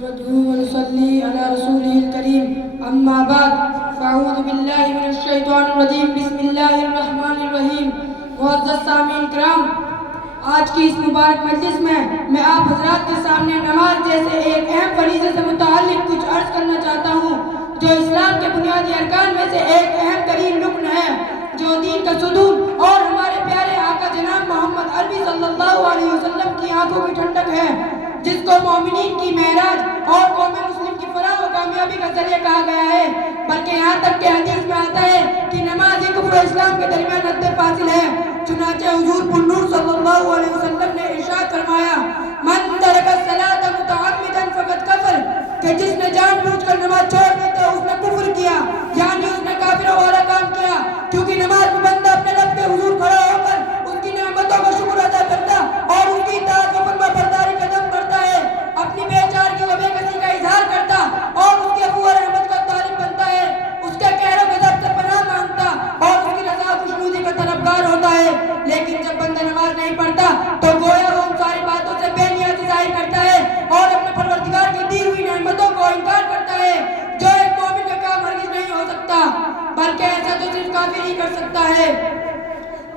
نحمده ونصلي على رسوله الكريم اما بعد فاعوذ باللہ من الشیطان الرجیم بسم اللہ الرحمن الرحیم. معزز سامعین کرام، آج کی اس مبارک مجلس میں آپ حضرات کے سامنے نماز جیسے ایک اہم فریضے سے متعلق کچھ عرض کرنا چاہتا ہوں، جو اسلام کے بنیادی ارکان میں سے ایک اہم ترین رکن ہے، جو دین کا ستون اور ہمارے پیارے آقا جناب محمد عربی صلی اللہ علیہ وسلم کی آنکھوں کی ٹھنڈک ہے، جس کو مومنین کی معراج اور قوم مسلم کی فلاح و کامیابی کا ذریعہ کہا گیا ہے. بلکہ یہاں تک کہ حدیث میں آتا ہے کہ نماز ہی کفر و اسلام کے درمیان حد فاصل ہے. چنانچہ حضور پر صلی اللہ علیہ وسلم نے ارشاد فرمایا، من ترک الصلاۃ متعمدا فقد کفر، کہ جس نے جان بوجھ کر نماز چھوڑ دی تو اس نے کفر کیا، یعنی اس نے کافروں والا کام کیا. کیونکہ نماز میں بندہ اپنے رب کے حضور کھڑا ہو کر اس کی نعمتوں کا شکر ادا کرتا اور اس کی اطاعت و فرما برداری قدم کرتا ہے، اپنی بے چارگی و بے کسی کا اظہار کرتا اور اس کے عفو و رحمت کا طالب بنتا ہے، اس کے قہر و غضب سے پناہ مانگتا اور اس کی رضا و خوشنودی کا طلبگار ہوتا ہے. لیکن جب بندہ نماز نہیں پڑھتا تو گویا وہ ان ساری باتوں سے بے نیازی ظاہر کرتا ہے اور اپنے پروردگار کی دی ہوئی نعمتوں کو انکار کرتا ہے، جو ایک مومن کا کام ہرگز نہیں ہو سکتا، بلکہ ایسا تو صرف کافر ہی کر سکتا ہے.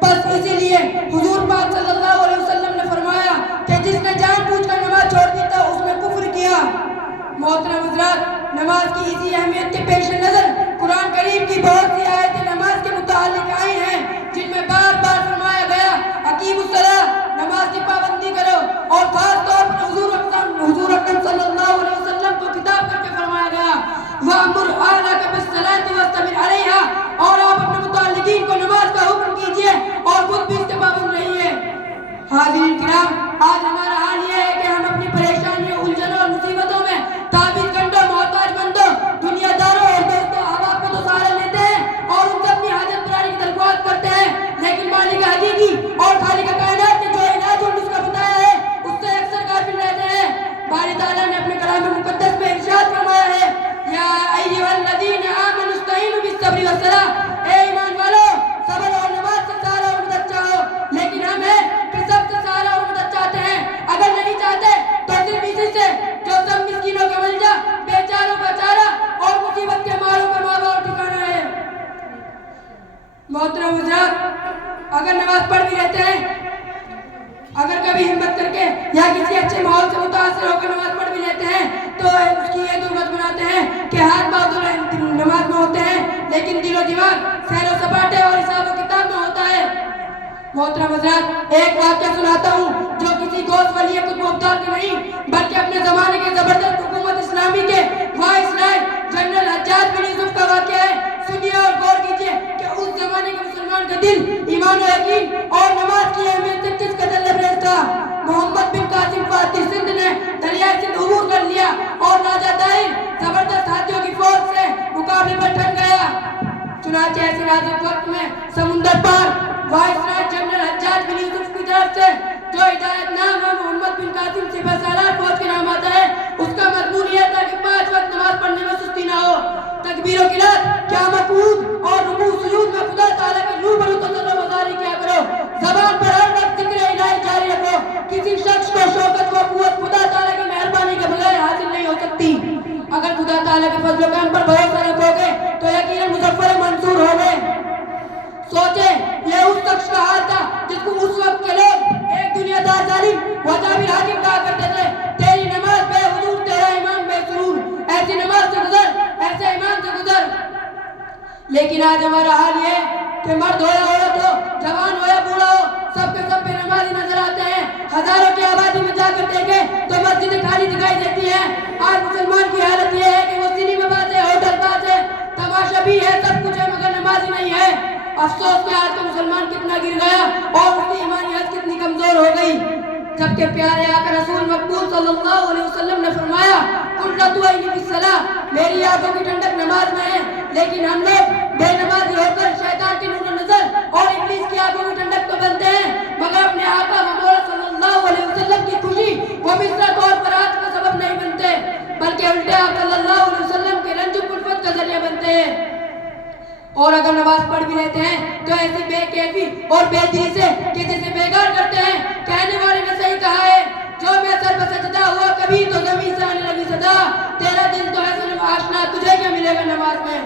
بس اسی لیے حضور پاک صلی اللہ علیہ وسلم نے فرمایا کہ جس نے جان بوجھ کر نماز چھوڑ دی تھا اس نے کفر کیا. محترم حضرات، نماز کی اسی اہمیت کے پیش نظر قرآن کریم کی بہت سی آیتیں نماز کے متعلق آئی ہیں، جن میں بار بار فرمایا گیا اقیموا الصلاۃ، نماز کی پابندی کرو، اور خاص طور پر حضور اکرم صلی اللہ علیہ وسلم کو خطاب کر کے فرمایا گیا وَأْمُرْ أَهْلَكَ بِالصَّلَاةِ وَاسْتَبِرْ عَلَيْهَا، اور آپ اپنے متعلقین کو نماز کا حکم کیجئے اور خود بھی اس کے پابند رہیے. حاضرین کرام، آج ہمارا حال یہ ہے کہ ہم اپنی پریشانیوں، الجھنوں اور مصیبتوں میں تعویذ گنڈوں، محتاج بندوں، دنیا داروں اور دوستوں احباب کو تو سہارا لیتے ہیں اور ان سے اپنی حاجت براری کی درخواست کرتے ہیں، لیکن مالک حقیقی اور خالق کائنات نے جو علاج اور نسخہ بتایا ہے اس سے اکثر غافل رہتے ہیں. باری تعالیٰ نے اپنے کلام مقدس میں ارشاد فرمایا ہے، یا ایھا الذین آمنوا استعینوا بالصبر والصلاۃ، اے ایمان والو صبر اور نماز سے سہارا اور مدد چاہو. لیکن ہم ہیں کہ سب سے سہارا اور مدد چاہتے ہیں، اگر نہیں چاہتے تو صرف اسی سے جو سب مسکینوں کا ملجا، بیچاروں کا چارہ اور مصیبت کے ماروں کا ماوا اور ٹھکانہ ہے. محترم حضرات، اگر نماز پڑھ بھی لیتے ہیں، اگر کبھی ہمت کر کے یا کسی اچھے ماحول سے متاثر ہو کر نماز پڑھ بھی لیتے ہیں تو اس کی یہ درگت بناتے ہیں کہ ہاتھ پاؤں نماز میں ہوتے ہیں لیکن دل و دماغ سیر و سپاٹے اور حساب و کتاب میں ہوتا ہے. محترم حضرات، ایک واقعہ سناتا ہوں جو کسی گوس ولی قطب مختار کا نہیں بلکہ اپنے زمانے کے زبردست حکومت اسلامی کے وائسرائے جنرل حجاج بن یوسف کا واقعہ ہے. سنیے اور غور کیجیے کہ اس زمانے کے مسلمان کا دل ایمان و یقین اور نماز کی اہمیت سے کس قدر لبریز تھا. محمد بن قاسم فاتح سندھ نے دریائے سندھ عبور کر لیا اور راجہ طاہر زبردست ہاتھیوں کی فوج سے مقابلے پر ڈٹ گیا. چنانچہ ایسے نازک وقت میں سمندر پار وائسرائے جنرل حجاج بن یوسف کی طرف سے جو ہدایت نامہ محمد بن قاسم سپہ سالار فوج کے نام آتا ہے، اس کا مضمون یہ تھا کہ 5 وقت نماز پڑھنے میں سستی نہ ہو، تکبیر و قرات، قیام و قعود اور رکوع سجود میں خدا تعالیٰ کے روبرو تضرع و مزاری کیا کرو، زبان پر ہر وقت ذکر الہی جاری رکھو. کسی شخص کو شوکت و قوت خدا تعالیٰ کی مہربانی کے بغیر حاصل نہیں ہو سکتی. اگر خدا تعالیٰ کے فضل و کرم پر بھروسہ رکھو گے تو یقیناً مظفر منصور ہوگے. سوچیں، یہ اس شخص کا حال تھا جس کو اس وقت کے لوگ ایک دنیا دار ظالم و جابر حاکم کہا کرتے تھے، تیری نماز بے حضور، تیرا ایمان بے سرور، ایسی نماز سے گزر، ایسے ایمان سے گزر. لیکن آج ہمارا حال یہ ہے کہ مرد ہو یا عورت ہو، جوان ہو یا بوڑھا ہو، سب کے سب بے نمازی نظر آتے ہیں. ہزاروں کی آبادی میں جا کر دیکھیں تو مسجدیں خالی دکھائی دیتی ہیں. آج مسلمان کی حالت یہ ہے کہ وہ سنیما باز ہے، ہوٹل باز ہے، تماشا بھی ہے، سب کچھ ہے مگر نمازی نہیں ہے. افسوس کہ آج کا مسلمان کتنا گر گیا اور اس کی ایمانی حد کتنی کمزور ہو گئی. جبکہ پیارے آقا رسول مقبول صلی اللہ علیہ وسلم نے فرمایا قرۃ عینی فی الصلاۃ، میری آنکھوں کی ٹھنڈک نماز میں ہے. لیکن ہم لوگ بے نمازی ہو کر شیطان کی نور و نظر اور ابلیس کی آنکھوں کی ٹھنڈک تو بنتے ہیں مگر اپنے آقا مولا صلی اللہ علیہ وسلم کی خوشی و مسرت اور فرحت کا سبب نہیں بنتے، بلکہ الٹے آپ صلی اللہ علیہ وسلم کے رنج و الفت کا ذریعہ بنتے ہیں. اور اگر نماز پڑھ بھی لیتے ہیں تو ایسی بے کیفی اور بے دلی سے کہ جسے بیگار کرتے ہیں. کہنے والے نے صحیح کہا ہے، جو میں سر پہ سجدہ ہوا کبھی تو زمین سے آنے لگی صدا، بتا تیرا دل تو ہے ظلم آشنا، تجھے کیا ملے گا نماز میں؟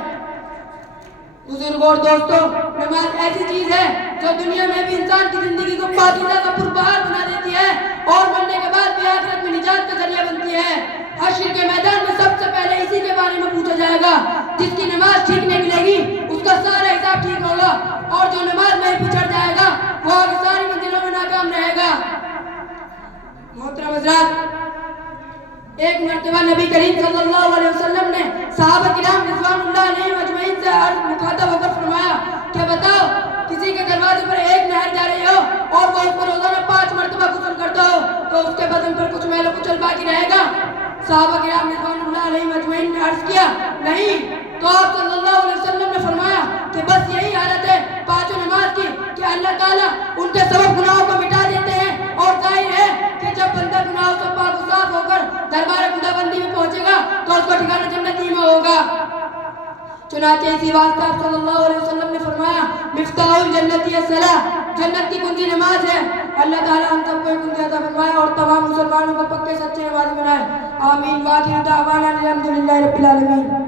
بزرگ اور دوستو، نماز ایسی چیز ہے جو دنیا میں بھی انسان کی زندگی کو پاکیزہ و پربہار بنا دیتی ہے اور مرنے کے بعد بھی آخرت میں نجات کا ذریعہ بنتی ہے۔ حشر کے میدان میں سب سے پہلے اسی کے بارے میں پوچھا جائے گا۔ جس کی نماز ٹھیک نکلے گی اس کا سارا حساب ٹھیک ہوگا، اور جو نماز میں ہی پچھڑ جائے گا وہ آگے ساری منزلوں میں ناکام رہے گا۔ محترم حضرات، ایک مرتبہ نبی کریم صلی اللہ علیہ وسلم نے صحابہ کرام رضوان اللہ علیہم اجمعین سے مخاطب ہو کر فرمایا کہ بتاؤ، کسی کے دروازے پر ایک نہر جا رہی ہو اور وہ اس پر روزانہ 5 مرتبہ غسل کرتا ہو تو اس کے بدن پر کچھ میل و کچل باقی رہے گا؟ صحابہ کرام رضوان اللہ علیہم اجمعین نے عرض کیا نہیں، تو آپ صلی اللہ علیہ وسلم نے فرمایا کہ بس یہی حالت ہے پانچوں نماز کی کہ اللہ تعالیٰ ان کے سبب گناہوں کو مٹا دیتے ہیں، اور ظاہر ہے کہ جب بندہ گناہوں سے پاک و صاف ہو کر دربار خداوندی میں پہنچے گا تو اس کو ٹھکانہ جنتی میں ہوگا۔ چنانچہ اسی واسطے آپ صلی اللہ علیہ وسلم نے فرمایا مفتاح الجنتی الصلاۃ، جنت کی کنجی نماز ہے۔ اللہ تعالیٰ ہم سب کو یہ کنجی عطا فرمائے اور تمام مسلمانوں کو پکے سچے نمازی بنائے، آمین۔ وآخر دعوانا الحمدللہ رب العالمین۔